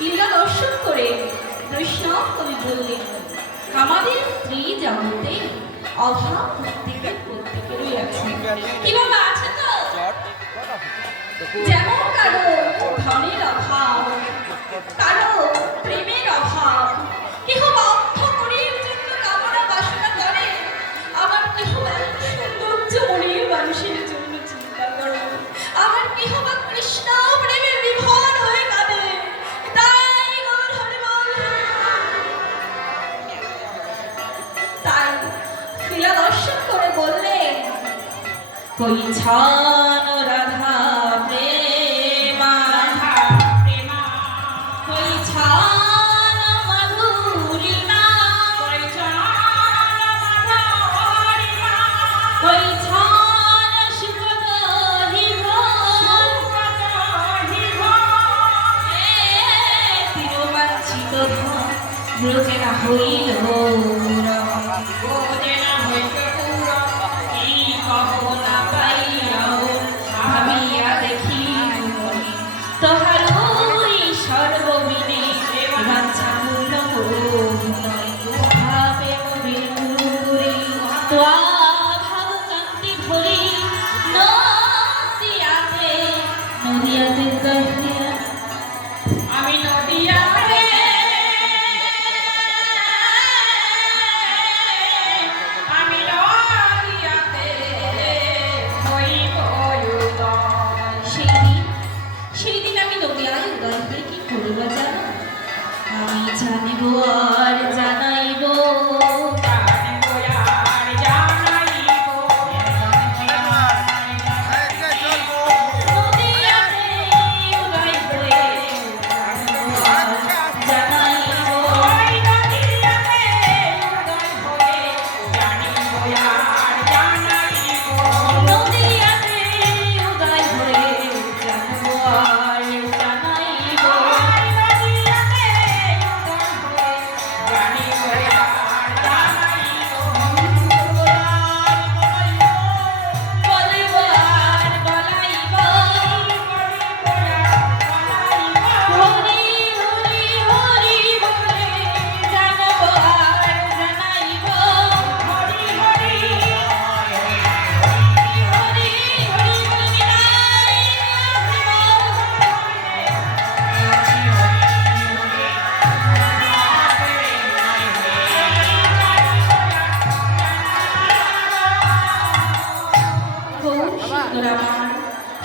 লীলা দর্শন করে বৈষ্ণব কবি বললেন, আমাদের স্ত্রী জগতে অভাব প্রত্যেকেরই আছে। কিভাবে আছে তো? যেমন কারো ধনের অভাব, কারো প্রেমের অভাব, কেহ বা অর্থ করির জন্য কামনা বাসনা করে, আবার কেহ বা সৌন্দর্য মনের মানুষের জন্য চিন্তা করে, আবার কেহ বা কৃষ্ণ প্রেমে বিভোর হয়ে কাঁদে। তাই গৌর হরি বল, তাই লীলা দর্শন করে বললেন, পরিচ্ছন্ন রাধা প্রেমা, পরিচ্ছন্ন মাধুরিমা, পরিচ্ছন্ন সুব্রত তিরোবাঞ্ছিত ব্রজে না হইল ভাবিয়া দেখি তোহারই সর্ববিনে বাঞ্ছা পূর্ণ ভাবে বিনুরি তোয়া ভাব কান্তি ভরি নদিয়াতে নদিয়াতে গহিয়া আমি নদিয়াতে আমি নদিয়াতে হইব উদয়। সেই দিন আমি নদিয়ায় উদয় হয়ে কি করব জানো? আমি জানিব আর জানাইব,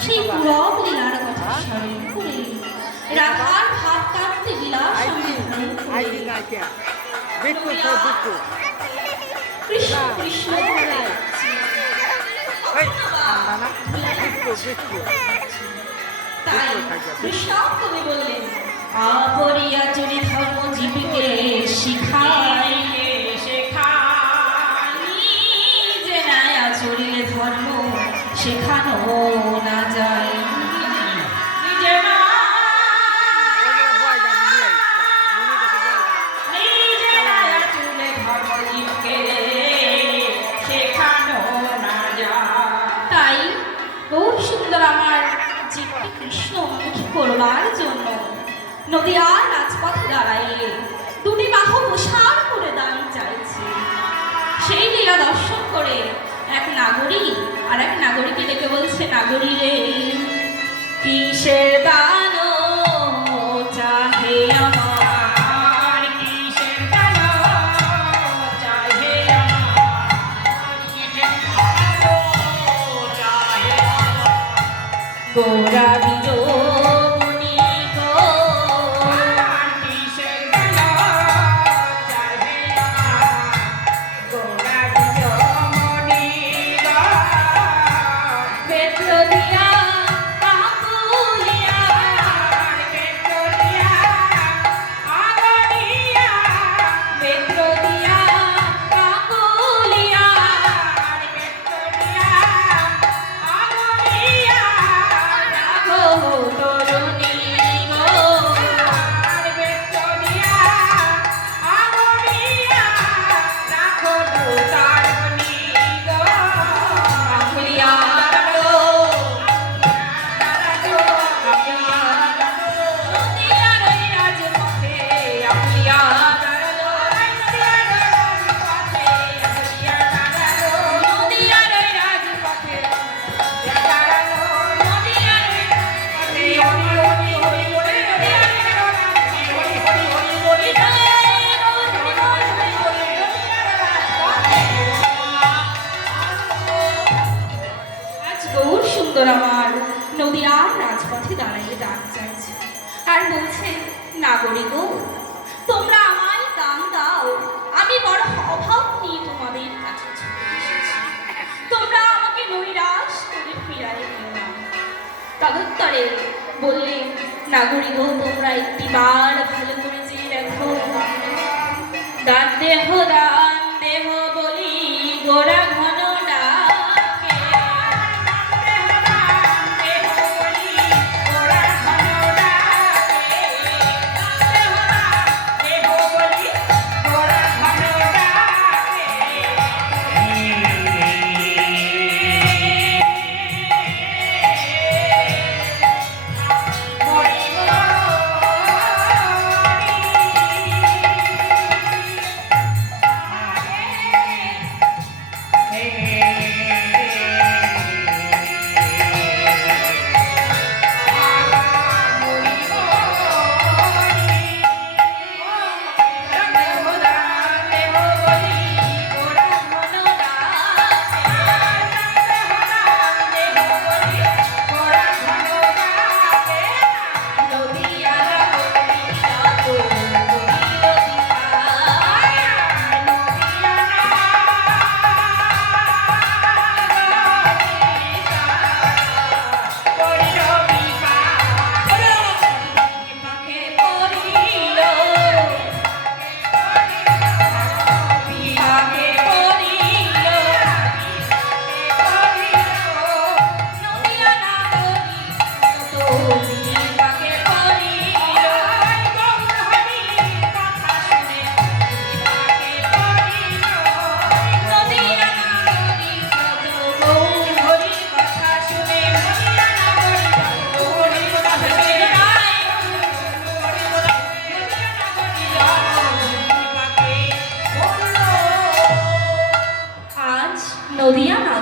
সেই পুরব লীলার কথা স্মরণ করে রাধার হাত কাটতে লীলার সঙ্গে কৃষ্ণ কৃষ্ণ তাই কৃষ্ণ কবি বললেন, আপরিয়া চরি ধর্ম জীবকে শিখাইলে শেখানি যে নাই আচরিলে ধর্ম শেখানো না যায়। নিজে না নিজে নাই আচরিলে ধর্ম জীবকে শেখানো না যায়। তাই বহু সুন্দর আমার জীবকে কৃষ্ণমুখী করবার জন্য নদিয়ার রাজপথে দাঁড়াইলে দুটি বাহু প্রসার করে দাঁড়িয়ে চাইছে। সেই লীলা দর্শন করে এক নাগরী আর এক নাগরীকে ডেকে বলছে, নাগরী রে কিসের দান চাহে আমার, কিসের দান চাহে গোরা বিজো দিয়া কাকুলিয়া নাগরিক তোমরা আমায় দান দাও, আমি বড় অভাব নিয়ে তোমাদের কাছে ছুটে এসেছি। তোমরা আমাকে নৈরাশ করে ফিরাই নিও না। তদুত্তরে বললেন, নাগরিক তোমরা একটিবার ভালো করে চেয়ে দেখো, দান দেহ বলি গোরা